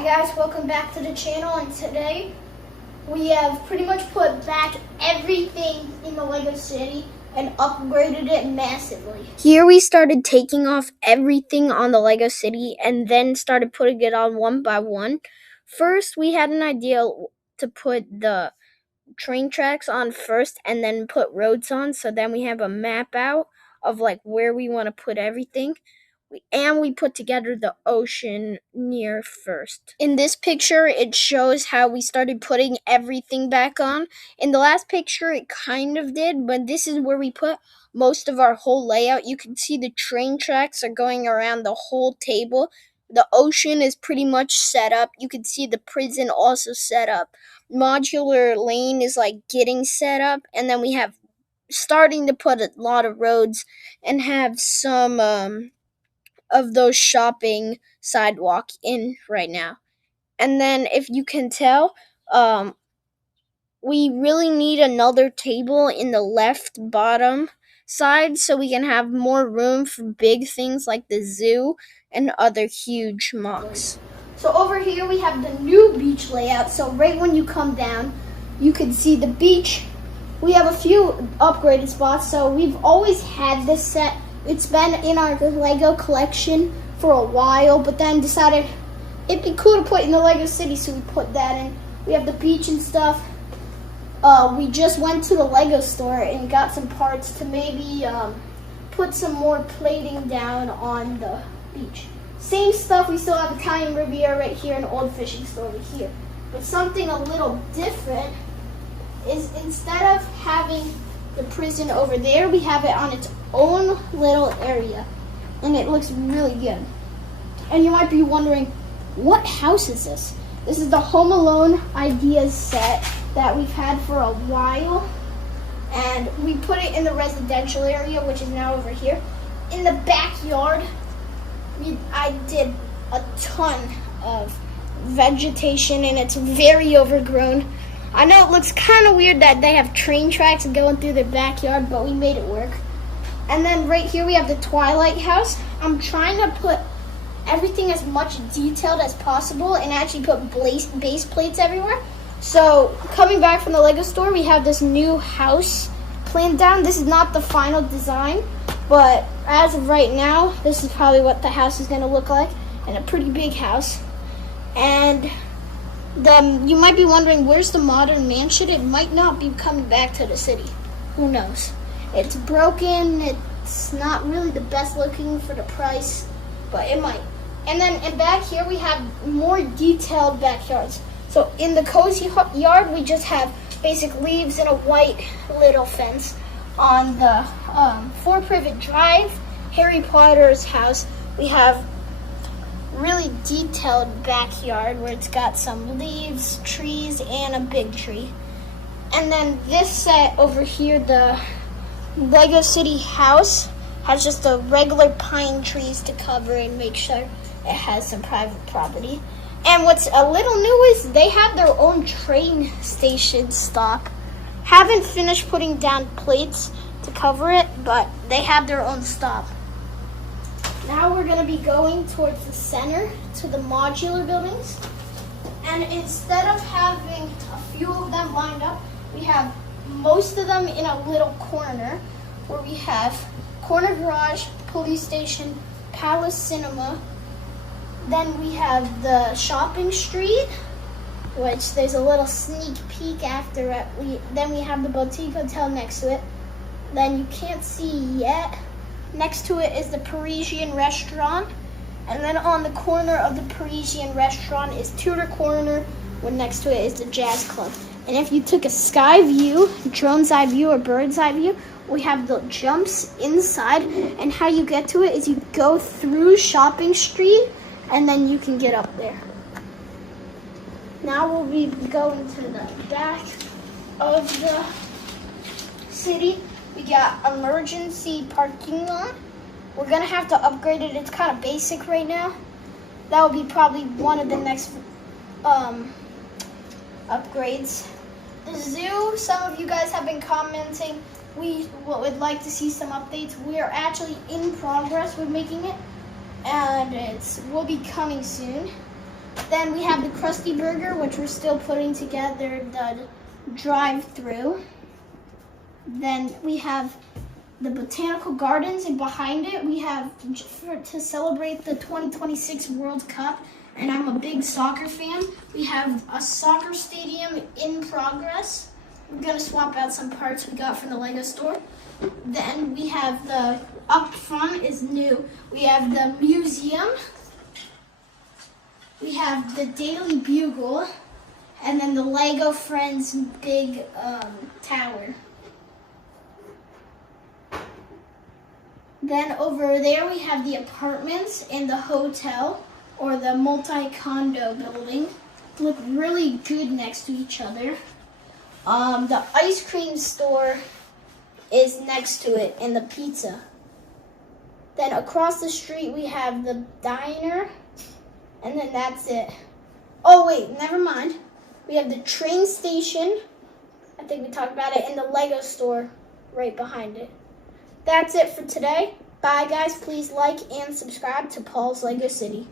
Hi guys, welcome back to the channel, and today we have pretty much put back everything in the Lego City and upgraded it massively. Here we started taking off everything on the Lego City and then started putting it on one by one. First, we had an idea to put the train tracks on first and then put roads on, so then we have a map out of like where we want to put everything. We put together the ocean near first. In this picture, it shows how we started putting everything back on. In the last picture, it kind of did, but this is where we put most of our whole layout. You can see the train tracks are going around the whole table. The ocean is pretty much set up. You can see the prison also set up. Modular lane is like getting set up, and then we have starting to put a lot of roads and have some of those shopping sidewalk in right now. And then if you can tell, we really need another table in the left bottom side so we can have more room for big things like the zoo and other huge mocks. So over here we have the new beach layout. So right when you come down, you can see the beach. We have a few upgraded spots, so we've always had this set. It's been in our Lego collection for a while, but then decided it'd be cool to put in the Lego City, so we put that in. We have the beach and stuff. We just went to the Lego store and got some parts to maybe put some more plating down on the beach. Same stuff, we still have Italian Riviera right here and Old Fishing Store over here. But something a little different is instead of having the prison over there, we have it on its own little area, and it looks really good. And you might be wondering, what house is this? This is the Home Alone Ideas set that we've had for a while, and we put it in the residential area, which is now over here. In the backyard, I did a ton of vegetation, and it's very overgrown. I know it looks kind of weird that they have train tracks going through their backyard, but we made it work. And then right here we have the Twilight House. I'm trying to put everything as much detailed as possible and actually put base plates everywhere. So coming back from the Lego store, we have this new house planned down. This is not the final design, but as of right now, this is probably what the house is going to look like, and a pretty big house. And you might be wondering, where's the modern mansion? It might not be coming back to the city. Who knows? It's broken. It's not really the best looking for the price, but it might. And then back here we have more detailed backyards. So in the cozy yard, we just have basic leaves and a white little fence. On the 4 Privet Drive, Harry Potter's house, we have really detailed backyard where it's got some leaves, trees, and a big tree. And then this set over here, the Lego City house, has just the regular pine trees to cover and make sure it has some private property. And what's a little new is they have their own train station stop. Haven't finished putting down plates to cover it, but they have their own stop. Now we're going to be going towards the center to the modular buildings. And instead of having a few of them lined up, we have most of them in a little corner where we have corner garage, police station, Palace Cinema. Then we have the shopping street, which there's a little sneak peek after it. Then we have the boutique hotel next to it. Then you can't see yet. Next to it is the Parisian restaurant. And then on the corner of the Parisian restaurant is Tudor Corner, where next to it is the Jazz Club. And if you took a sky view, drone's eye view, or bird's eye view, we have the jumps inside. And how you get to it is you go through Shopping Street, and then you can get up there. Now we'll be going to the back of the city. We got emergency parking lot. We're gonna have to upgrade it. It's kind of basic right now. That will be probably one of the next upgrades. The zoo, some of you guys have been commenting we would like to see some updates. We are actually in progress with making it, and will be coming soon. Then we have the Krusty Burger, which we're still putting together the drive-through. Then we have the Botanical Gardens, and behind it we have, to celebrate the 2026 World Cup, and I'm a big soccer fan, we have a soccer stadium in progress. We're gonna swap out some parts we got from the Lego store. Then we have up front is new. We have the museum. We have the Daily Bugle, and then the Lego Friends big tower. Then over there we have the apartments and the hotel, or the multi-condo building. Look really good next to each other. The ice cream store is next to it, and the pizza. Then across the street we have the diner, and then that's it. Oh wait, never mind. We have the train station, I think we talked about it, and the Lego store right behind it. That's it for today. Bye guys, please like and subscribe to Paul's Lego City.